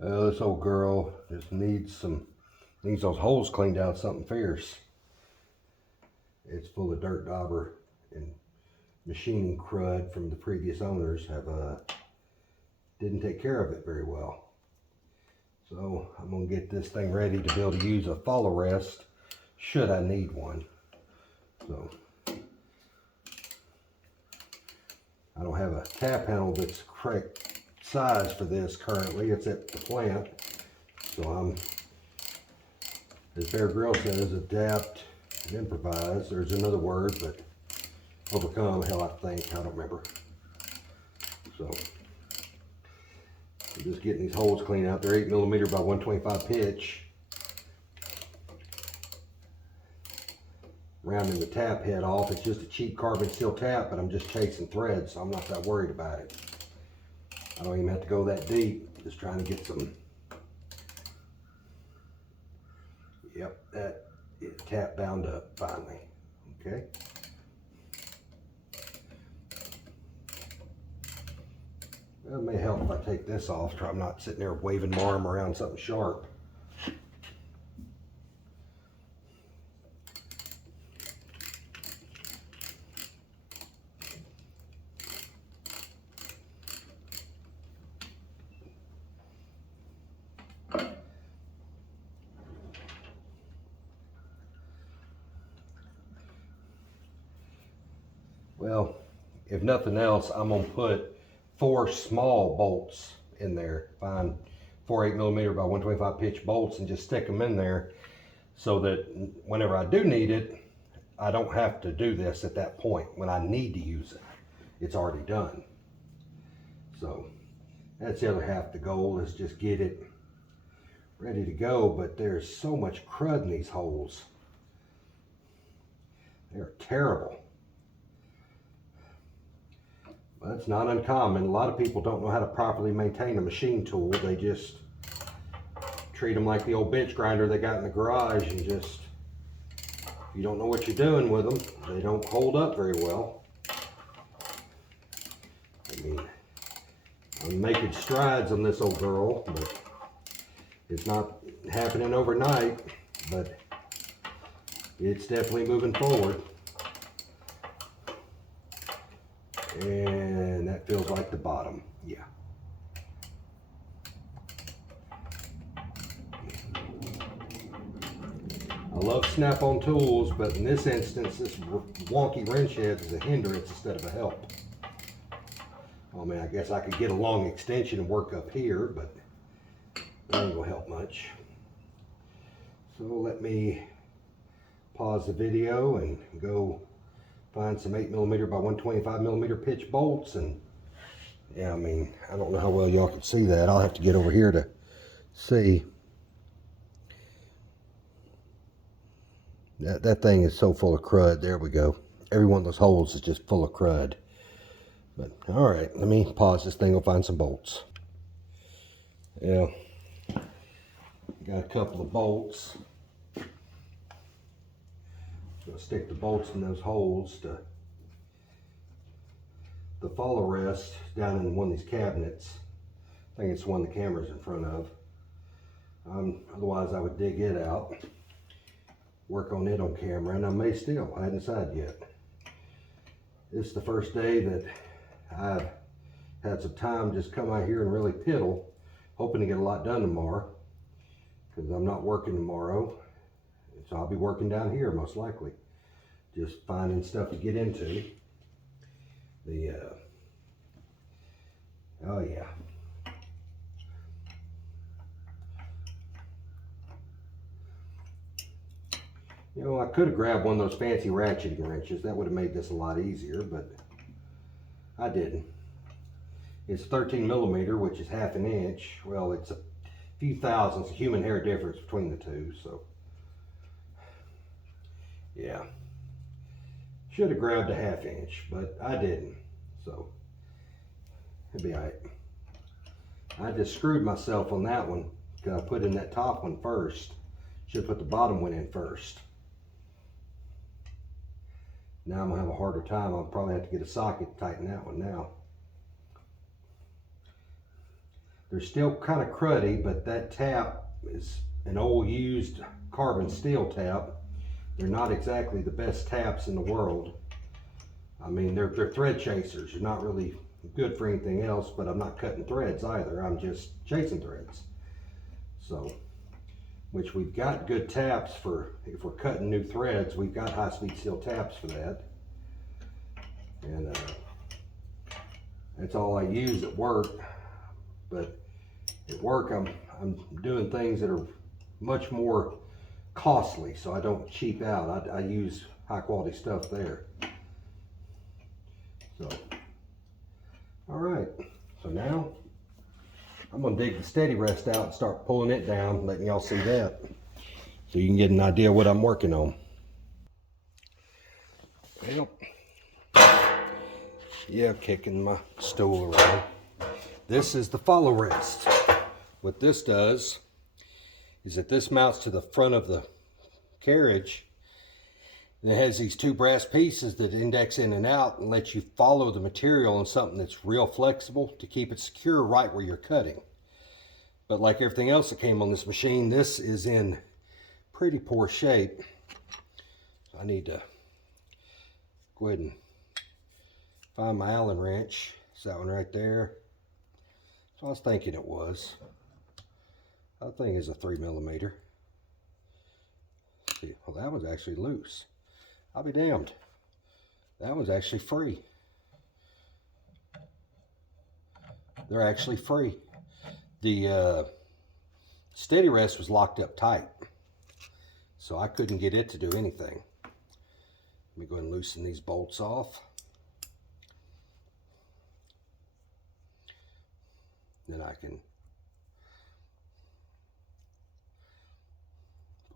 This old girl just needs those holes cleaned out something fierce. It's full of dirt dauber and machining crud from the previous owners have didn't take care of it very well. So I'm gonna get this thing ready to be able to use a follow rest should I need one. So I don't have a tap handle that's correct size for this currently. It's at the plant. So I'm, as Bear Grylls says, adapt and improvise. There's another word, but overcome, hell I think, I don't remember. So I'm just getting these holes cleaned out. They're 8mm by 125 pitch. Rounding the tap head off. It's just a cheap carbon steel tap, but I'm just chasing threads, so I'm not that worried about it. I don't even have to go that deep. Just trying to get some. Yep, that tap bound up finally. Okay. Well, it may help if I take this off, so I'm not sitting there waving my arm around something sharp. Well, if nothing else, I'm gonna put 4 small bolts in there. Find 4 8mm by 125 pitch bolts and just stick them in there so that whenever I do need it, I don't have to do this at that point. When I need to use it, it's already done. So that's the other half. The goal is just get it ready to go, but there's so much crud in these holes. They're terrible. But it's not uncommon. A lot of people don't know how to properly maintain a machine tool. They just treat them like the old bench grinder they got in the garage, and just, you don't know what you're doing with them, they don't hold up very well. I mean, I'm making strides on this old girl, but it's not happening overnight, but it's definitely moving forward. And that feels like the bottom, yeah. I love snap-on tools, but in this instance, this wonky wrench head is a hindrance instead of a help. Oh man, I guess I could get a long extension and work up here, but that ain't gonna help much. So let me pause the video and go find some 8mm by 125mm pitch bolts. And yeah, I mean, I don't know how well y'all can see that. I'll have to get over here to see. That thing is so full of crud. There we go. Every one of those holes is just full of crud. But all right, let me pause this thing. I'll find some bolts. Yeah, got a couple of bolts. Gonna stick the bolts in those holes to the follow rest down in one of these cabinets. I think it's one the camera's in front of. Otherwise I would dig it out, work on it on camera, and I may still. I hadn't decided yet. It's the first day that I've had some time just come out here and really piddle, hoping to get a lot done tomorrow, because I'm not working tomorrow. So I'll be working down here most likely, just finding stuff to get into. Oh yeah. You know, I could have grabbed one of those fancy ratcheting wrenches. That would have made this a lot easier, but I didn't. It's 13mm, which is half an inch. Well, it's a few thousandths, a human hair difference between the two, so yeah. Should have grabbed a ½ inch, but I didn't, so it'll be all right. I just screwed myself on that one because I put in that top one first. Should have put the bottom one in first. Now I'm gonna have a harder time. I'll probably have to get a socket to tighten that one now. They're still kind of cruddy, but that tap is an old used carbon steel tap. They're not exactly the best taps in the world. I mean, they're thread chasers. They're not really good for anything else, but I'm not cutting threads either. I'm just chasing threads. So, which we've got good taps for, if we're cutting new threads, we've got high-speed steel taps for that. And that's all I use at work. But at work, I'm doing things that are much more costly, so I don't cheap out. I use high quality stuff there. So, all right. So now I'm gonna dig the steady rest out and start pulling it down, letting y'all see that, so you can get an idea of what I'm working on. Well, yeah, kicking my stool around. This is the follow rest. What this does is that this mounts to the front of the carriage, and it has these two brass pieces that index in and out and let you follow the material on something that's real flexible to keep it secure right where you're cutting. But like everything else that came on this machine, this is in pretty poor shape. So I need to go ahead and find my Allen wrench. It's that one right there. So I was thinking it was. That thing is a 3mm. See, well, that was actually loose. I'll be damned. That was actually free. They're actually free. The steady rest was locked up tight, so I couldn't get it to do anything. Let me go ahead and loosen these bolts off. Then I can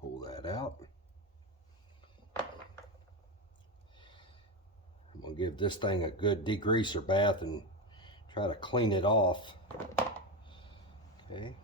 pull that out. I'm going to give this thing a good degreaser bath and try to clean it off. Okay.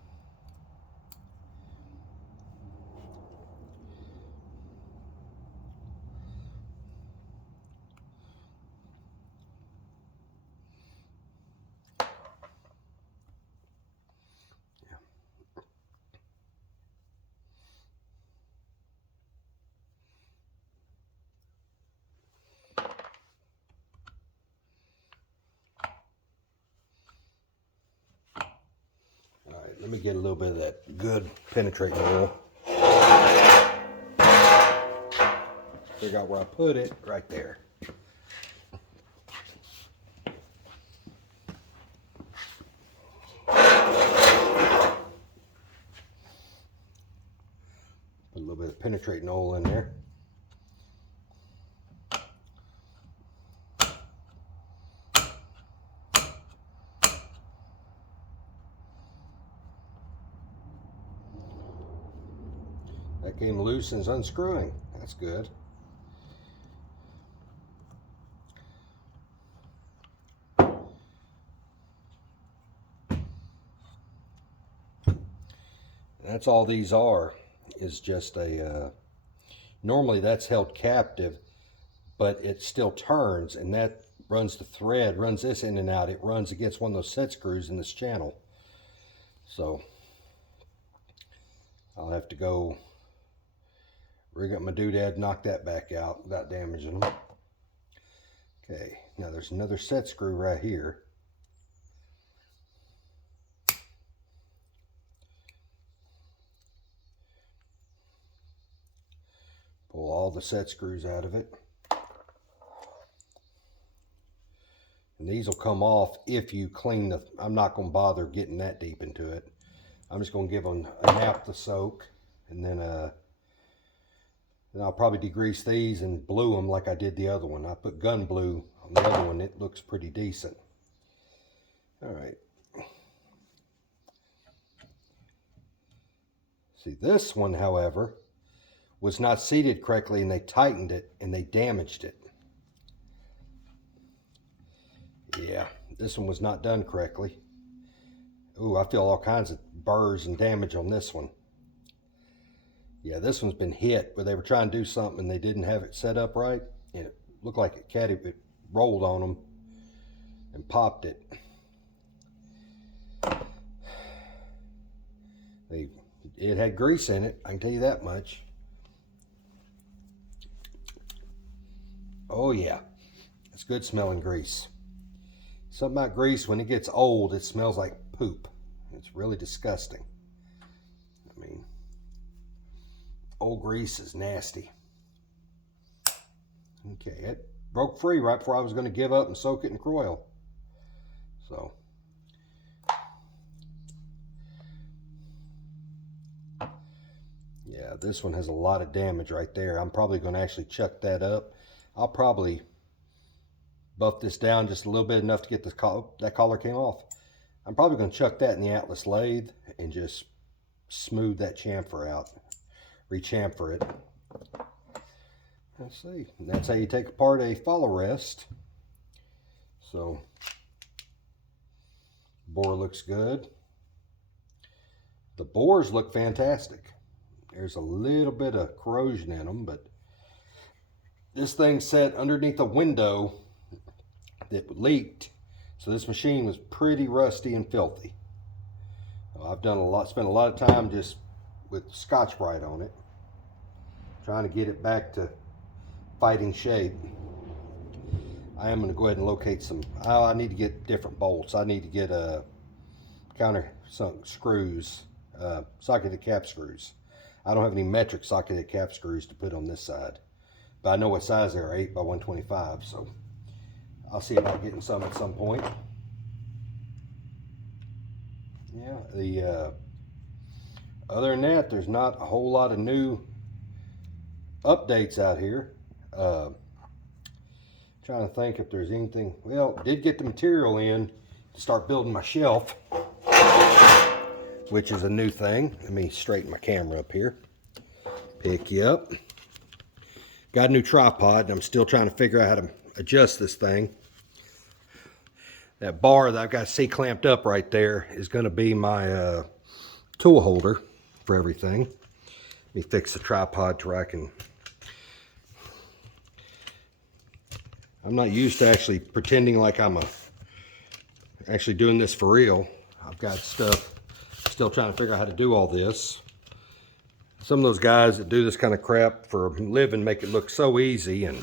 Let me get a little bit of that good penetrating oil. Figure out where I put it, right there. Put a little bit of penetrating oil in there. That came loose and is unscrewing. That's good. That's all these are, is just a, normally that's held captive, but it still turns, and that runs the thread, runs this in and out. It runs against one of those set screws in this channel. So I'll have to go rig up my doodad, knock that back out without damaging them. Okay, now there's another set screw right here. Pull all the set screws out of it. And these will come off if you clean the, I'm not going to bother getting that deep into it. I'm just going to give them a naphtha soak, and then I'll probably degrease these and blue them like I did the other one. I put gun blue on the other one. It looks pretty decent. All right. See, this one, however, was not seated correctly, and they tightened it and they damaged it. Yeah, this one was not done correctly. Ooh, I feel all kinds of burrs and damage on this one. Yeah, this one's been hit where they were trying to do something and they didn't have it set up right, and it looked like it rolled on them and popped it. It had grease in it, I can tell you that much. Oh yeah, it's good smelling grease. Something about grease, when it gets old, it smells like poop. It's really disgusting. I mean, old grease is nasty. Okay, it broke free right before I was going to give up and soak it in Croil. So, yeah, this one has a lot of damage right there. I'm probably going to actually chuck that up. I'll probably buff this down just a little bit, enough to get that collar came off. I'm probably going to chuck that in the Atlas lathe and just smooth that chamfer out, re-chamfer it. Let's see, and that's how you take apart a follow rest. So, bore looks good. The bores look fantastic. There's a little bit of corrosion in them, but this thing sat underneath a window that leaked, so this machine was pretty rusty and filthy. I've spent a lot of time just with Scotch-Brite on it, trying to get it back to fighting shape. I am going to go ahead and locate some. I need to get different bolts. I need to get countersunk screws, socketed cap screws. I don't have any metric socketed cap screws to put on this side, but I know what size they are, 8 by 125. So I'll see about getting some at some point. Yeah, other than that, there's not a whole lot of new updates out here. Trying to think if there's anything. Well, did get the material in to start building my shelf, which is a new thing. Let me straighten my camera up here. Pick you up. Got a new tripod, and I'm still trying to figure out how to adjust this thing. That bar that I've got C-clamped up right there is going to be my tool holder for everything. Let me fix the tripod to where I can. I'm not used to actually pretending like I'm actually doing this for real. I've got stuff, still trying to figure out how to do all this. Some of those guys that do this kind of crap for a living make it look so easy, and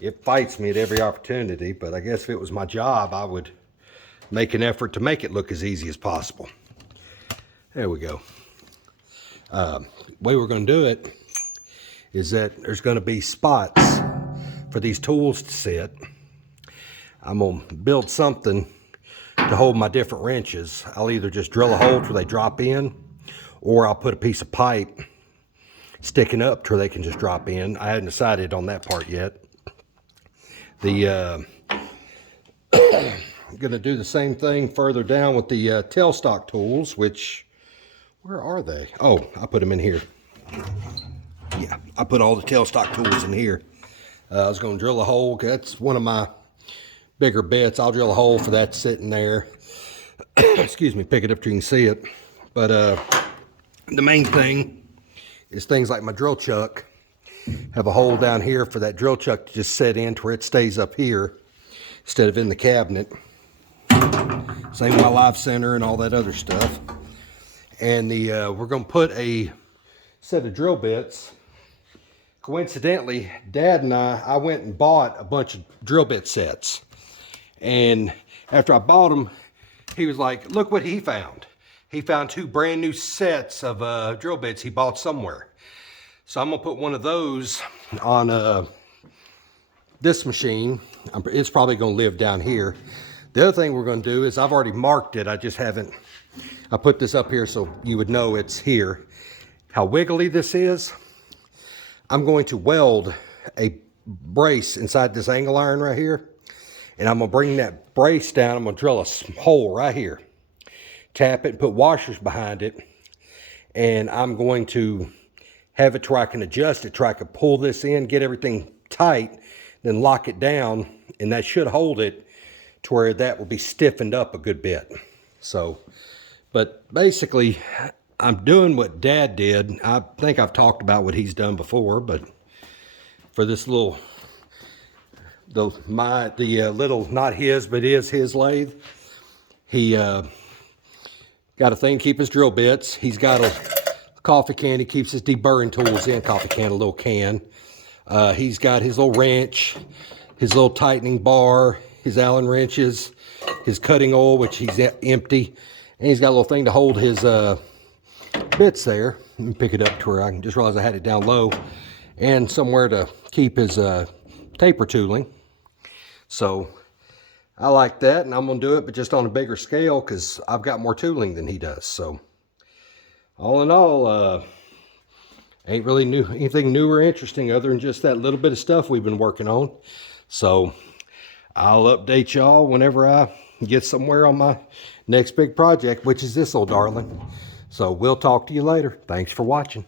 it fights me at every opportunity. But I guess if it was my job, I would make an effort to make it look as easy as possible. There we go. The way we're going to do it is that there's going to be spots for these tools to sit. I'm going to build something to hold my different wrenches. I'll either just drill a hole where they drop in, or I'll put a piece of pipe sticking up to where they can just drop in. I hadn't decided on that part yet. I'm going to do the same thing further down with the tailstock tools, which, where are they? Oh, I put them in here. Yeah, I put all the tailstock tools in here. I was going to drill a hole. That's one of my bigger bits. I'll drill a hole for that sitting there. Excuse me, pick it up so you can see it. But the main thing is things like my drill chuck have a hole down here for that drill chuck to just set in to where it stays up here instead of in the cabinet. Same with my live center and all that other stuff. And we're going to put a set of drill bits. Coincidentally, Dad and I went and bought a bunch of drill bit sets. And after I bought them, he was like, look what he found. He found 2 brand new sets of drill bits he bought somewhere. So I'm going to put one of those on this machine. It's probably going to live down here. The other thing we're going to do is I've already marked it. I just haven't. I put this up here so you would know it's here. How wiggly this is. I'm going to weld a brace inside this angle iron right here, and I'm going to bring that brace down. I'm going to drill a hole right here, tap it, and put washers behind it, and I'm going to have it to where I can adjust it, try to pull this in, get everything tight, then lock it down, and that should hold it to where that will be stiffened up a good bit. So, but basically, I'm doing what Dad did. I think I've talked about what he's done before, but for this little, little, not his, but is his lathe, he Got a thing to keep his drill bits. He's got a coffee can. He keeps his deburring tools in. Coffee can, a little can. He's got his little wrench, his little tightening bar, his Allen wrenches, his cutting oil, which he's empty. And he's got a little thing to hold his bits there. Let me pick it up to where I can just realize I had it down low. And somewhere to keep his taper tooling. So I like that, and I'm going to do it, but just on a bigger scale because I've got more tooling than he does. So all in all, ain't really anything new or interesting other than just that little bit of stuff we've been working on. So I'll update y'all whenever I get somewhere on my next big project, which is this old darling. So we'll talk to you later. Thanks for watching.